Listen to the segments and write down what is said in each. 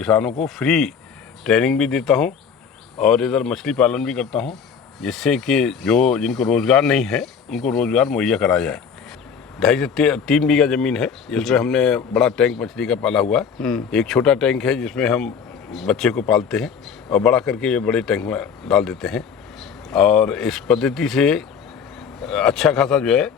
किसानों को free training भी देता हूँ और इधर मछली पालन भी करता हूँ, जिससे कि जो जिनको रोज़गार नहीं है उनको रोज़गार मुहैया कराया जाए। 2.5 से 3 बीघा ज़मीन है जिसमें हमने बड़ा टैंक मछली का पाला हुआ है। एक छोटा टैंक है जिसमें हम बच्चे को पालते हैं और बड़ा करके ये बड़े टैंक में डाल देते हैं और इस पद्धति से अच्छा खासा जो है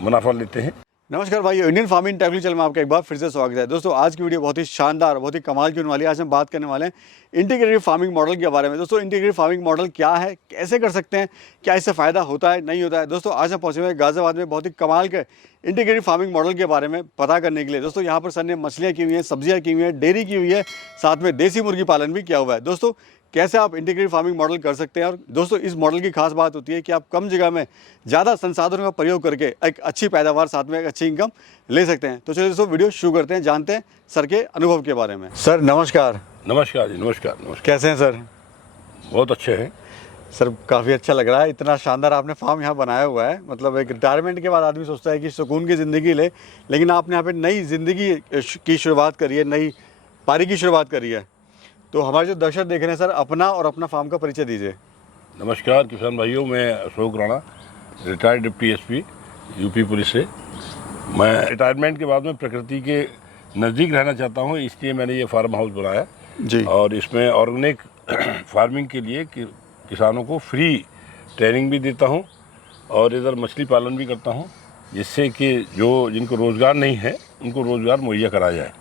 मुनाफा लेते हैं। नमस्कार भाइयों, इंडियन फार्मिंग टेक्निकल चैनल में आपका एक बार फिर से स्वागत है। दोस्तों आज की वीडियो बहुत ही शानदार, बहुत ही कमाल की होने वाली है। आज हम बात करने वाले हैं इंटीग्रेटेड फार्मिंग मॉडल के बारे में। दोस्तों इंटीग्रेटेड फार्मिंग मॉडल क्या है, कैसे कर सकते हैं, क्या इससे फ़ायदा होता है नहीं होता है। दोस्तों आज हम पहुंचे हुए हैं गाज़ियाबाद में बहुत ही कमाल के इंटीग्रेटेड फार्मिंग मॉडल के बारे में पता करने के लिए। दोस्तों यहाँ पर सर ने मछलियाँ की हुई हैं, सब्जियाँ की हुई हैं, डेयरी की हुई है, साथ में देसी मुर्गी पालन भी किया हुआ है। दोस्तों कैसे आप इंटीग्रेटेड फार्मिंग मॉडल कर सकते हैं। और दोस्तों इस मॉडल की खास बात होती है कि आप कम जगह में ज़्यादा संसाधनों का प्रयोग करके एक अच्छी पैदावार, साथ में एक अच्छी इनकम ले सकते हैं। तो चलिए दोस्तों वीडियो शुरू करते हैं, जानते हैं सर के अनुभव के बारे में। सर नमस्कार। नमस्कार जी, नमस्कार नमस्कार। कैसे हैं सर? बहुत अच्छे हैं सर। काफ़ी अच्छा लग रहा है, इतना शानदार आपने फार्म यहाँ बनाया हुआ है। मतलब एक रिटायरमेंट के बाद आदमी सोचता है कि सुकून की ज़िंदगी ले, लेकिन आपने यहाँ पे नई ज़िंदगी की शुरुआत करी है, नई पारी की शुरुआत करी है। तो हमारे जो दर्शक देख रहे हैं सर, अपना और अपना फार्म का परिचय दीजिए। नमस्कार किसान भाइयों, मैं Ashok Rana, retired deputy SP UP police से। मैं रिटायरमेंट के बाद में प्रकृति के नज़दीक रहना चाहता हूँ, इसलिए मैंने ये फार्म हाउस बनाया जी। और इसमें ऑर्गेनिक फार्मिंग के लिए किसानों को फ्री ट्रेनिंग भी देता हूँ और इधर मछली पालन भी करता हूँ, जिससे कि जो जिनको रोज़गार नहीं है उनको रोज़गार मुहैया कराया जाए।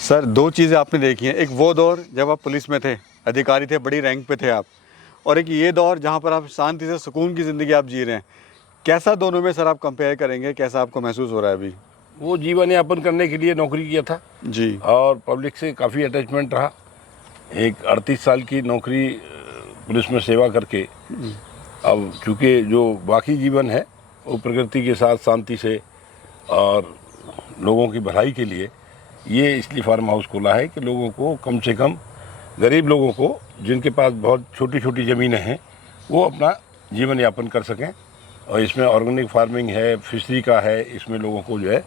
सर दो चीज़ें आपने देखी हैं, एक वो दौर जब आप पुलिस में थे, अधिकारी थे, बड़ी रैंक पे थे आप, और एक ये दौर जहाँ पर आप शांति से सुकून की ज़िंदगी आप जी रहे हैं। कैसा दोनों में सर आप कंपेयर करेंगे, कैसा आपको महसूस हो रहा है अभी? वो जीवन यापन करने के लिए नौकरी किया था जी। और पब्लिक से काफ़ी अटैचमेंट रहा। एक 38 साल की नौकरी पुलिस में सेवा करके अब चूँकि जो बाकी जीवन है वो प्रकृति के साथ शांति से और लोगों की भलाई के लिए, ये इसलिए फार्म हाउस खोला है कि लोगों को कम से कम, गरीब लोगों को जिनके पास बहुत छोटी छोटी ज़मीनें हैं, वो अपना जीवन यापन कर सकें। और इसमें ऑर्गेनिक फार्मिंग है, फिशरी का है, इसमें लोगों को जो है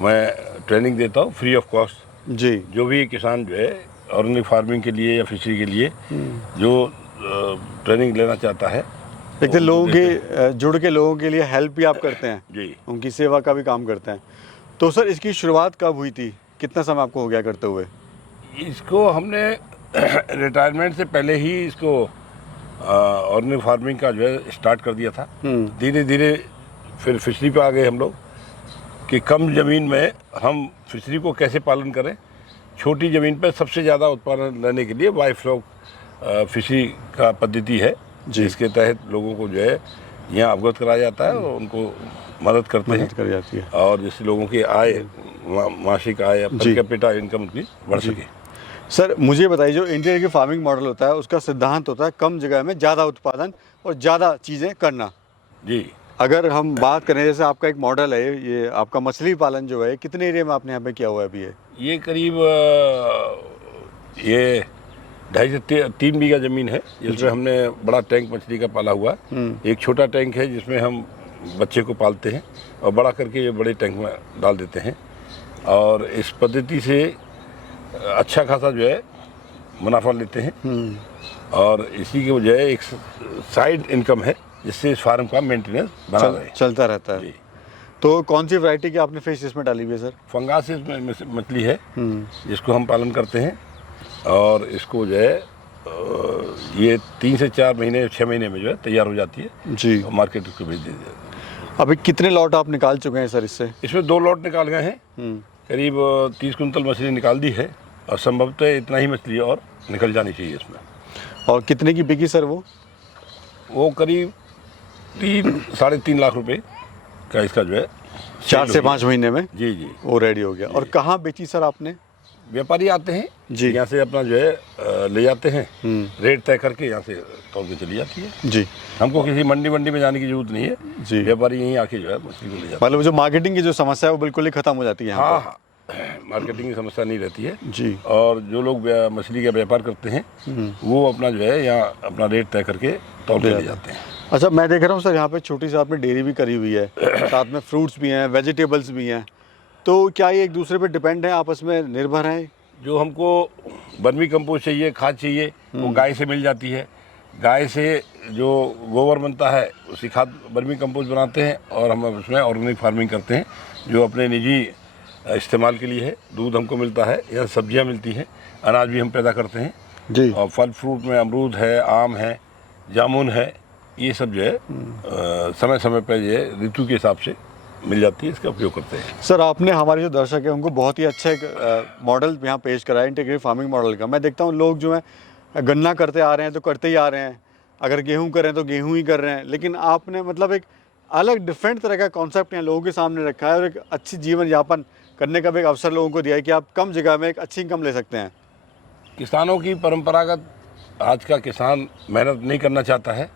मैं ट्रेनिंग देता हूँ फ्री ऑफ कॉस्ट। जी। जो भी किसान जो है ऑर्गेनिक फार्मिंग के लिए या फिशरी के लिए जो ट्रेनिंग लेना चाहता है, एक तो लोगों के जुड़ के लोगों के लिए हेल्प भी आप करते हैं जी, उनकी सेवा का भी काम करते हैं। तो सर इसकी शुरुआत कब हुई थी, कितना समय आपको हो गया करते हुए? इसको हमने रिटायरमेंट से पहले ही इसको ऑर्गेनिक फार्मिंग का जो है स्टार्ट कर दिया था। धीरे धीरे फिर फिशरी पे आ गए हम लोग कि कम ज़मीन में हम फिशरी को कैसे पालन करें। छोटी ज़मीन पर सबसे ज़्यादा उत्पादन लेने के लिए वाई फ्लॉक फिशरी का पद्धति है, जिसके तहत लोगों को जो है यहाँ अवगत कराया जाता है और उनको मदद करते हैं कर जाती है, और जिससे लोगों की आय, मासिक आय, पर कैपिटा इनकम की बढ़ सके। सर मुझे बताइए, जो इंटीग्रेटेड फार्मिंग मॉडल होता है उसका सिद्धांत होता है कम जगह में ज़्यादा उत्पादन और ज़्यादा चीज़ें करना। जी। अगर हम बात करें, जैसे आपका एक मॉडल है, ये आपका मछली पालन जो है, कितने एरिया में आपने यहाँ पे किया हुआ है अभी? ये करीब ये 2.5 से 3 बीघा ज़मीन है जिसमें हमने बड़ा टैंक मछली का पाला हुआ है। एक छोटा टैंक है जिसमें हम बच्चे को पालते हैं और बड़ा करके ये बड़े टैंक में डाल देते हैं और इस पद्धति से अच्छा खासा जो है मुनाफा लेते हैं और इसी की वजह एक साइड इनकम है, जिससे इस फार्म का मेंटेनेंस बना रहे, चलता रहता है। तो कौन सी वैरायटी की आपने फिश इसमें डाली हुई है सर? फंगासिस में मछली है जिसको हम पालन करते हैं और इसको जो है ये 3 से 4 महीने, 6 महीने में जो है तैयार हो जाती है जी, और मार्केट को भेज दी जाती है। अभी कितने लॉट आप निकाल चुके हैं सर इससे? इसमें 2 लॉट निकाल गए हैं, करीब 30 कुंतल मछली निकाल दी है और संभवतः इतना ही मछली और निकल जानी चाहिए इसमें। और कितने की बिकी सर वो? करीब 3-3.5 लाख रुपए का इसका जो है 4 से 5 महीने में जी जी वो रेडी हो गया। और कहाँ बेची सर आपने? व्यापारी आते हैं जी, यहाँ से अपना जो है ले जाते हैं, रेट तय करके यहाँ से तौल के चली जाती है जी। हमको किसी मंडी में जाने की जरूरत नहीं है जी, व्यापारी यहीं आके जो है मछली को ले जाते हैं। मतलब जो मार्केटिंग की जो समस्या है वो बिल्कुल ही खत्म हो जाती है यहाँ हाँ हाँ, मार्केटिंग की समस्या नहीं रहती है जी। और जो लोग मछली का व्यापार करते हैं वो अपना जो है यहाँ अपना रेट तय करके तौल के ले जाते हैं। अच्छा, मैं देख रहा हूँ सर यहाँ पे छोटी सी आपने डेयरी भी करी हुई है, साथ में फ्रूट्स भी हैं, वेजिटेबल्स भी हैं, तो क्या ये एक दूसरे पे डिपेंड है, आपस में निर्भर हैं? जो हमको वर्मी कंपोस्ट चाहिए, खाद चाहिए, वो गाय से मिल जाती है। गाय से जो गोबर बनता है उसी खाद वर्मी कंपोस्ट बनाते हैं और हम उसमें ऑर्गेनिक फार्मिंग करते हैं जो अपने निजी इस्तेमाल के लिए है। दूध हमको मिलता है, या सब्जियां मिलती हैं, अनाज भी हम पैदा करते हैं जी। और फल फ्रूट में अमरूद है, आम है, जामुन है, ये सब जो है समय समय पर जो है ऋतु के हिसाब से मिल जाती है, इसका उपयोग करते हैं। सर आपने हमारे जो दर्शक हैं उनको बहुत ही अच्छा एक मॉडल यहाँ पेश करा है इंटीग्रेटेड फार्मिंग मॉडल का। मैं देखता हूँ लोग जो है गन्ना करते आ रहे हैं तो करते ही आ रहे हैं, अगर गेहूं करें तो गेहूं ही कर रहे हैं, लेकिन आपने मतलब एक अलग डिफरेंट तरह का कॉन्सेप्ट यहाँ लोगों के सामने रखा है और एक अच्छी जीवन यापन करने का भी एक अवसर लोगों को दिया है कि आप कम जगह में एक अच्छी इनकम ले सकते हैं। किसानों की परंपरागत, आज का किसान मेहनत नहीं करना चाहता है।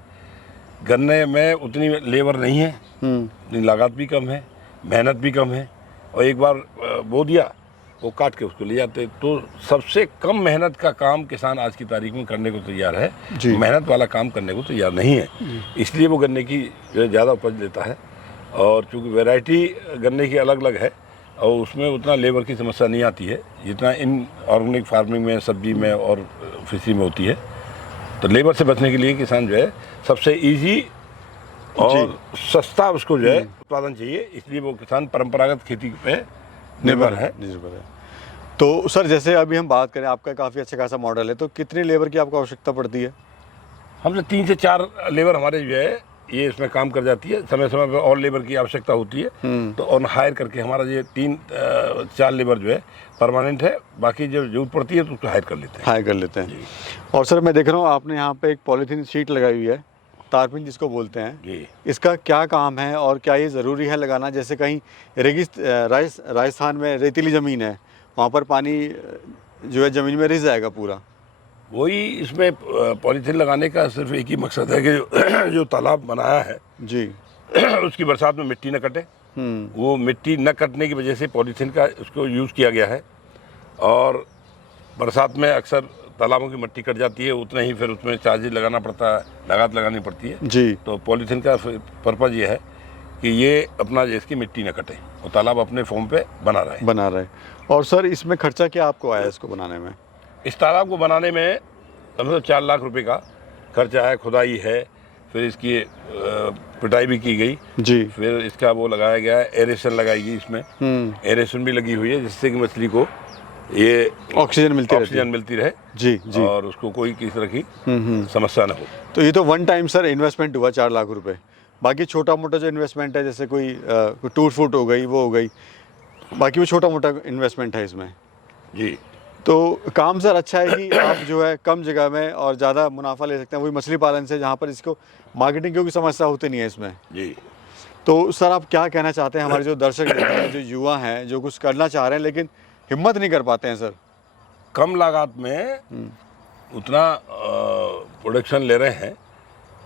गन्ने में उतनी लेबर नहीं है, उतनी लागत भी कम है, मेहनत भी कम है, और एक बार बो दिया वो काट के उसको ले जाते। तो सबसे कम मेहनत का काम किसान आज की तारीख में करने को तैयार है, मेहनत वाला काम करने को तैयार नहीं है। इसलिए वो गन्ने की जो है ज़्यादा उपज लेता है, और चूँकि वैरायटी गन्ने की अलग अलग है और उसमें उतना लेबर की समस्या नहीं आती है जितना इन ऑर्गेनिक फार्मिंग में, सब्जी में और फिशरी में होती है। तो लेबर से बचने के लिए किसान जो है सबसे ईजी और सस्ता उसको जो है उत्पादन चाहिए, इसलिए वो किसान परंपरागत खेती पे निर्भर है। तो सर जैसे अभी हम बात करें, आपका काफ़ी अच्छा खासा मॉडल है, तो कितनी लेबर की आपको आवश्यकता पड़ती है? हमसे 3 से 4 लेबर हमारे जो है ये इसमें काम कर जाती है। समय समय पर और लेबर की आवश्यकता होती है तो ऑन हायर करके हमारा ये 3-4 लेबर जो है परमानेंट है, बाकी जब जरूरत पड़ती है तो उसको हायर कर लेते हैं। और सर मैं देख रहा हूँ आपने यहाँ पे एक पॉलीथीन शीट लगाई हुई है, तारपिन जिसको बोलते हैं जी। इसका क्या काम है और क्या ये ज़रूरी है लगाना? जैसे कहीं राजस्थान में रेतीली ज़मीन है, वहाँ पर पानी जो है ज़मीन में रिस जाएगा पूरा। वही इसमें पॉलीथीन लगाने का सिर्फ एक ही मकसद है कि जो तालाब बनाया है जी उसकी बरसात में मिट्टी न कटे। वो मिट्टी न कटने की वजह से पॉलीथीन का उसको यूज़ किया गया है, और बरसात में अक्सर तालाबों की मिट्टी कट जाती है, उतना ही फिर उसमें चार्जेज लगाना पड़ता है, लागत लगानी पड़ती है जी। तो पॉलीथीन का पर्पज़ ये है कि ये अपना इसकी मिट्टी न कटे और तालाब अपने फॉर्म पे बना रहे। और सर इसमें खर्चा क्या आपको आया इसको बनाने में? इस तालाब को बनाने में कम से कम 4 लाख रुपए का खर्चा है। खुदाई है, फिर इसकी पिटाई भी की गई जी, फिर इसका वो लगाया गया है, एरेशन लगाई गई, इसमें एरेशन भी लगी हुई है जिससे कि मछली को ये ऑक्सीजन मिलती रहे जी जी, और उसको कोई किसी तरह की समस्या न हो। तो ये तो वन टाइम सर इन्वेस्टमेंट हुआ 4 लाख रुपए। बाकी छोटा मोटा जो इन्वेस्टमेंट है, जैसे कोई टूर फूट हो गई, वो हो गई, बाकी वो छोटा मोटा इन्वेस्टमेंट है इसमें जी। तो काम सर अच्छा है कि आप जो है कम जगह में और ज़्यादा मुनाफा ले सकते हैं, वही मछली पालन से, जहाँ पर इसको मार्केटिंग की कोई समस्या होती नहीं है इसमें जी। तो सर आप क्या कहना चाहते हैं हमारे जो दर्शक देख रहे हैं, जो युवा हैं, जो कुछ करना चाह रहे हैं लेकिन हिम्मत नहीं कर पाते हैं सर? कम लागत में उतना प्रोडक्शन ले रहे हैं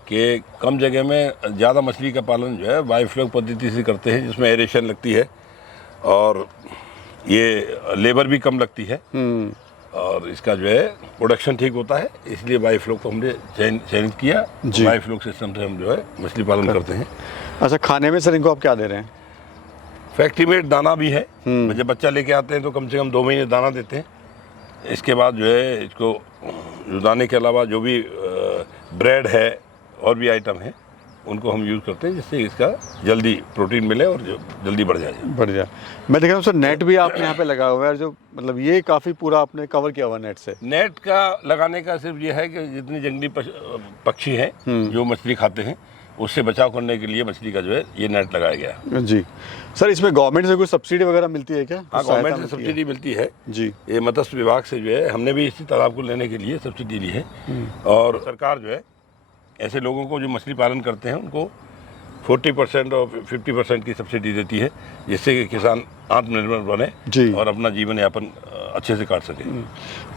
कि कम जगह में ज़्यादा मछली का पालन जो है बायोफ्लॉक पद्धति से करते हैं, जिसमें एरेशन लगती है और ये लेबर भी कम लगती है और इसका जो है प्रोडक्शन ठीक होता है, इसलिए बायोफ्लॉक को हमने चयनित किया। बायोफ्लॉक सिस्टम से हम जो है मछली पालन करते हैं। अच्छा, खाने में सर इनको आप क्या दे रहे हैं? फैक्ट्री मेड दाना भी है, जब बच्चा लेके आते हैं तो कम से कम 2 महीने दाना देते हैं। इसके बाद जो है इसको जो दाने के अलावा जो भी ब्रेड है और भी आइटम है उनको हम यूज़ करते हैं, जिससे इसका जल्दी प्रोटीन मिले और जो जल्दी बढ़ जाए। मैं देख रहा हूँ सर नेट भी आपने यहाँ पे लगा हुआ है, जो मतलब ये काफ़ी पूरा आपने कवर किया हुआ नेट से। नेट का लगाने का सिर्फ ये है कि जितनी जंगली पक्षी हैं जो मछली खाते हैं उससे बचाव करने के लिए मछली का जो है ये नेट लगाया गया जी। सर इसमें गवर्नमेंट से कोई सब्सिडी वगैरह मिलती है क्या? हाँ, गवर्नमेंट से सब्सिडी मिलती है जी। ये मत्स्य विभाग से जो है हमने भी इसी तालाब को लेने के लिए सब्सिडी ली है, और सरकार जो है ऐसे लोगों को जो मछली पालन करते हैं उनको 40% और 50% की सब्सिडी देती है, जिससे कि किसान आत्मनिर्भर बने और अपना जीवन यापन अच्छे से काट सके।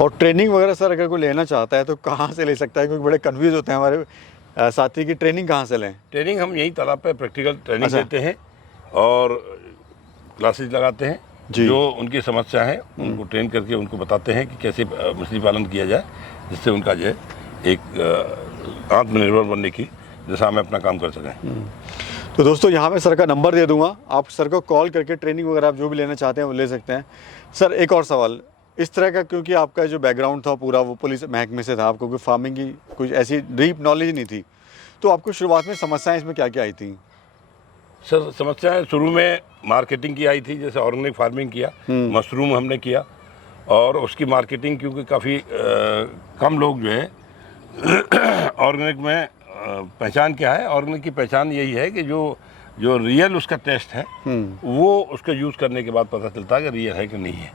और ट्रेनिंग वगैरह सर अगर कोई लेना चाहता है तो कहाँ से ले सकता है? क्योंकि बड़े कन्फ्यूज होते हैं हमारे साथी की ट्रेनिंग कहाँ से लें? ट्रेनिंग हम यही तालाब पे प्रैक्टिकल ट्रेनिंग देते हैं और क्लासेज लगाते हैं। जो उनकी समस्या है उनको ट्रेन करके उनको बताते हैं कि कैसे मछली पालन किया जाए, जिससे उनका जो है एक आत्मनिर्भर बनने की दिशा में अपना काम कर सकें। तो दोस्तों यहाँ मैं सर का नंबर दे दूंगा, आप सर को कॉल करके ट्रेनिंग वगैरह आप जो भी लेना चाहते हैं वो ले सकते हैं। सर एक और सवाल, इस तरह का, क्योंकि आपका जो बैकग्राउंड था पूरा वो पुलिस महकमे से था, आपको कोई फार्मिंग की कुछ ऐसी डीप नॉलेज नहीं थी, तो आपको शुरुआत में समस्याएं इसमें क्या क्या आई थी? सर समस्याएं शुरू में मार्केटिंग की आई थी, जैसे ऑर्गेनिक फार्मिंग किया, मशरूम हमने किया, और उसकी मार्केटिंग क्योंकि काफ़ी कम लोग जो है ऑर्गेनिक में पहचान क्या है, ऑर्गेनिक की पहचान यही है कि जो जो रियल उसका टेस्ट है वो उसका यूज़ करने के बाद पता चलता है कि रियल है कि नहीं है।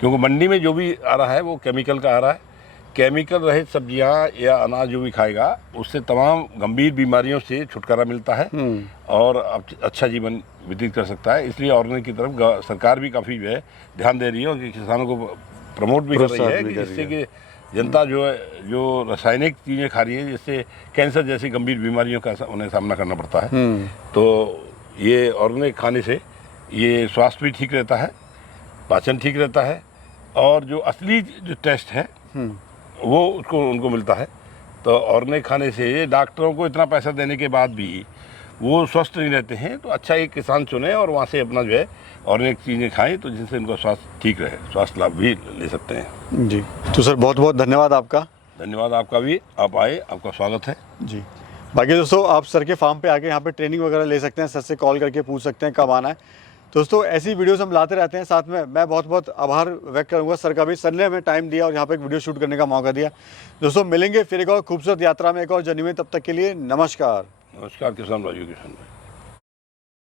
क्योंकि मंडी में जो भी आ रहा है वो केमिकल का आ रहा है। केमिकल रहित सब्जियां या अनाज जो भी खाएगा उससे तमाम गंभीर बीमारियों से छुटकारा मिलता है और अच्छा जीवन व्यतीत कर सकता है। इसलिए ऑर्गेनिक की तरफ सरकार भी काफ़ी जो है ध्यान दे रही है और किसानों को प्रमोट भी कर रही है कि जिससे कि जनता जो है जो रासायनिक चीज़ें खा रही है जिससे कैंसर जैसी गंभीर बीमारियों का उन्हें सामना करना पड़ता है। तो ये ऑर्गेनिक खाने से ये स्वास्थ्य भी ठीक रहता है, पाचन ठीक रहता है, और जो असली जो टेस्ट है वो उसको उनको मिलता है। तो ऑर्गेनिक खाने से डॉक्टरों को इतना पैसा देने के बाद भी वो स्वस्थ नहीं रहते हैं। तो अच्छा एक किसान चुने और वहाँ से अपना जो है ऑर्गेनिक चीज़ें खाएं तो जिनसे उनका स्वास्थ्य ठीक रहे, स्वास्थ्य लाभ भी ले सकते हैं। जी, तो सर बहुत बहुत धन्यवाद आपका। धन्यवाद आपका भी, आप आए, आपका स्वागत है जी। बाकी दोस्तों आप सर के फार्म पे आके यहाँ पे ट्रेनिंग वगैरह ले सकते हैं, सर से कॉल करके पूछ सकते हैं कब आना है। दोस्तों ऐसी वीडियोस हम लाते रहते हैं। साथ में मैं बहुत बहुत आभार व्यक्त करूंगा सर का भी, सर ने हमें टाइम दिया और यहाँ पे एक वीडियो शूट करने का मौका दिया। दोस्तों मिलेंगे फिर एक और खूबसूरत यात्रा में, एक और जर्नी में, तब तक के लिए नमस्कार। नमस्कार किसान भाइयों, किसान भाई।